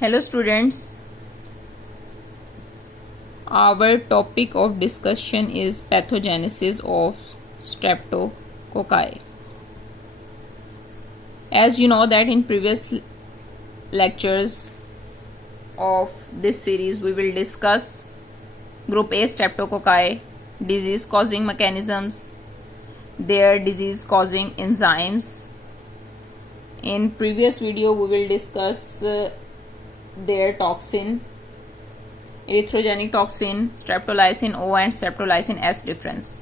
Hello students, our topic of discussion is pathogenesis of streptococci. As you know that in previous lectures of this series we will discuss group A streptococci, disease causing mechanisms, their disease causing enzymes. In previous video we will discuss their toxin, erythrogenic toxin, streptolysin O and streptolysin S difference.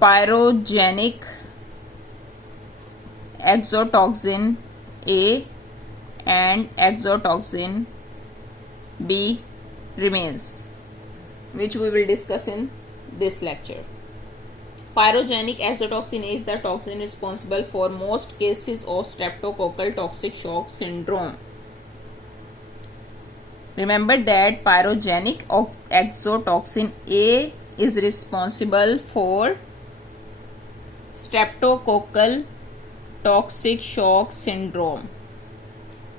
Pyrogenic exotoxin A and exotoxin B remains, which we will discuss in this lecture. Pyrogenic exotoxin A is the toxin responsible for most cases of streptococcal toxic shock syndrome. Remember that pyrogenic exotoxin A is responsible for streptococcal toxic shock syndrome.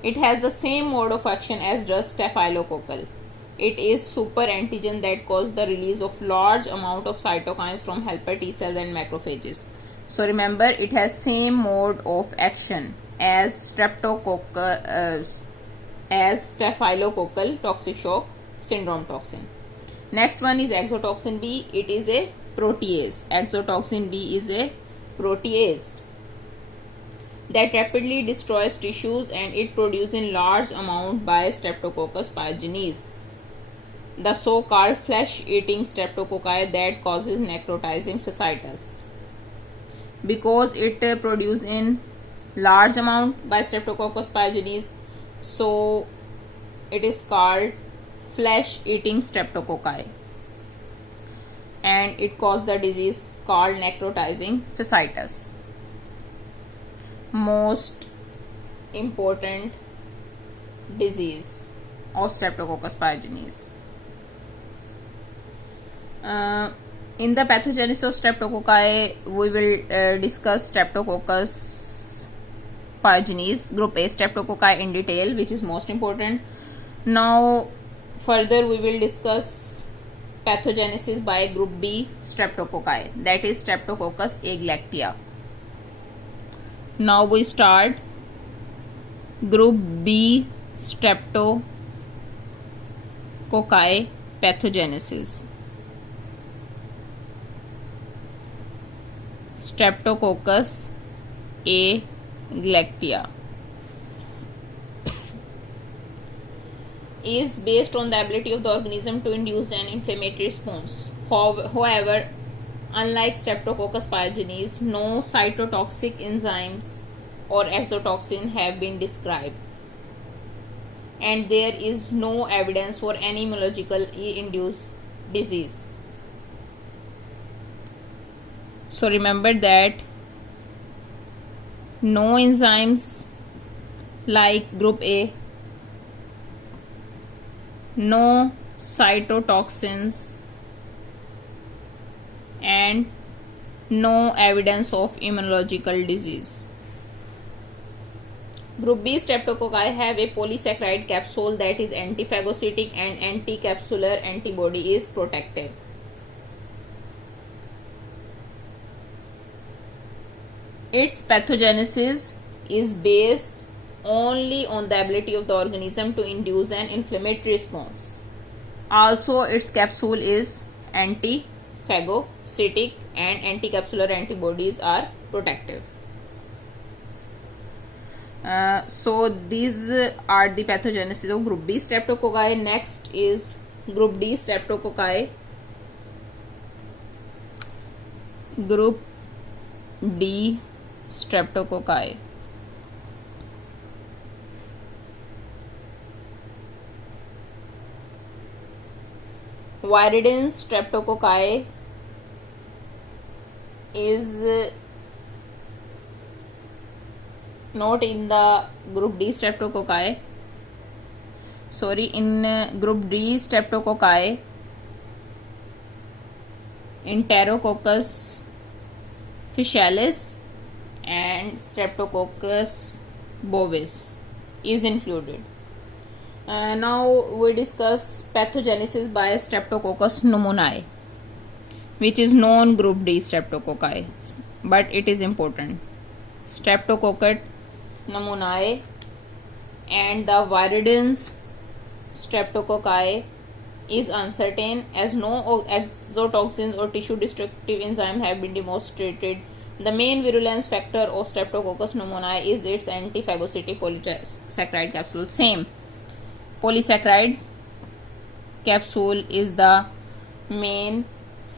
It has the same mode of action as does staphylococcal. It is super antigen that causes the release of large amount of cytokines from helper T cells and macrophages. So remember, it has same mode of action as staphylococcal toxic shock syndrome toxin. Next one is exotoxin B. It is a protease. Exotoxin B is a protease that rapidly destroys tissues, and it produced in large amount by streptococcus pyogenes, the so-called flesh-eating streptococci that causes necrotizing fasciitis. Because it produced in large amount by streptococcus pyogenes, so it is called flesh-eating streptococci, and it caused the disease called necrotizing fasciitis. Most important disease of streptococcus pyogenes. In the pathogenesis of streptococci, we will discuss streptococcus pyogenes, group A streptococci in detail, which is most important. Now further we will discuss pathogenesis by group B streptococci, that is streptococcus agalactiae. Now we start group B streptococci pathogenesis. Streptococcus agalactiae is based on the ability of the organism to induce an inflammatory response. However, unlike streptococcus pyogenes, no cytotoxic enzymes or exotoxin have been described, and there is no evidence for any immunologically induced disease. So remember that no enzymes like group A, no cytotoxins, and no evidence of immunological disease. Group B streptococci have a polysaccharide capsule that is antiphagocytic, and anticapsular antibody is protective. Its pathogenesis is based only on the ability of the organism to induce an inflammatory response. Also, its capsule is antiphagocytic and anticapsular antibodies are protective. So these are the pathogenesis of group B streptococci. Next is group D streptococci. Group D streptococci. Viridin streptococci is not in the group D streptococci. In group D streptococci, Enterococcus faecalis and Streptococcus bovis is included. Now we discuss pathogenesis by Streptococcus pneumoniae, which is non-group D streptococci, but it is important. Streptococcus pneumoniae and the viridans streptococci is uncertain as no exotoxins or tissue destructive enzyme have been demonstrated. The main virulence factor of Streptococcus pneumoniae is its anti-phagocytic polysaccharide capsule. Same polysaccharide capsule is the main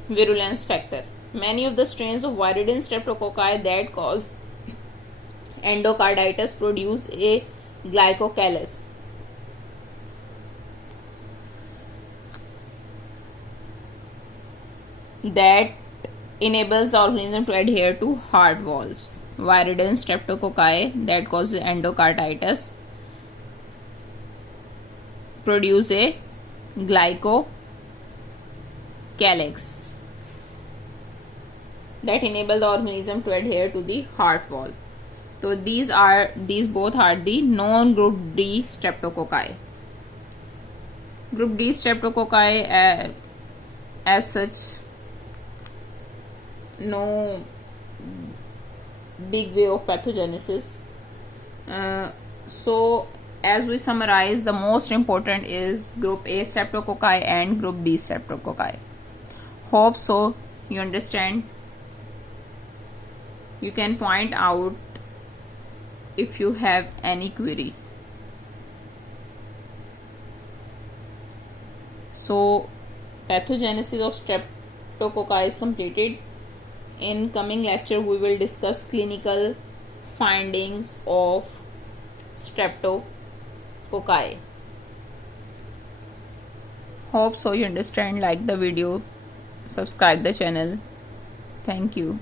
virulence factor. Many of the strains of viridin streptococci that cause endocarditis produce a glycocalyx that enables the organism to adhere to heart valves. Viridin streptococci that causes endocarditis produce a glycocalyx that enable the organism to adhere to the heart valve. So these both are the non-group D streptococci. Group D streptococci as such no big way of pathogenesis. So as we summarize, the most important is group A streptococci and group D streptococci. Hope so you understand. You can point out if you have any query. So pathogenesis of streptococci is completed. In coming lecture we will discuss clinical findings of streptococci. Hope so you understand. Like the video, subscribe the channel. Thank you.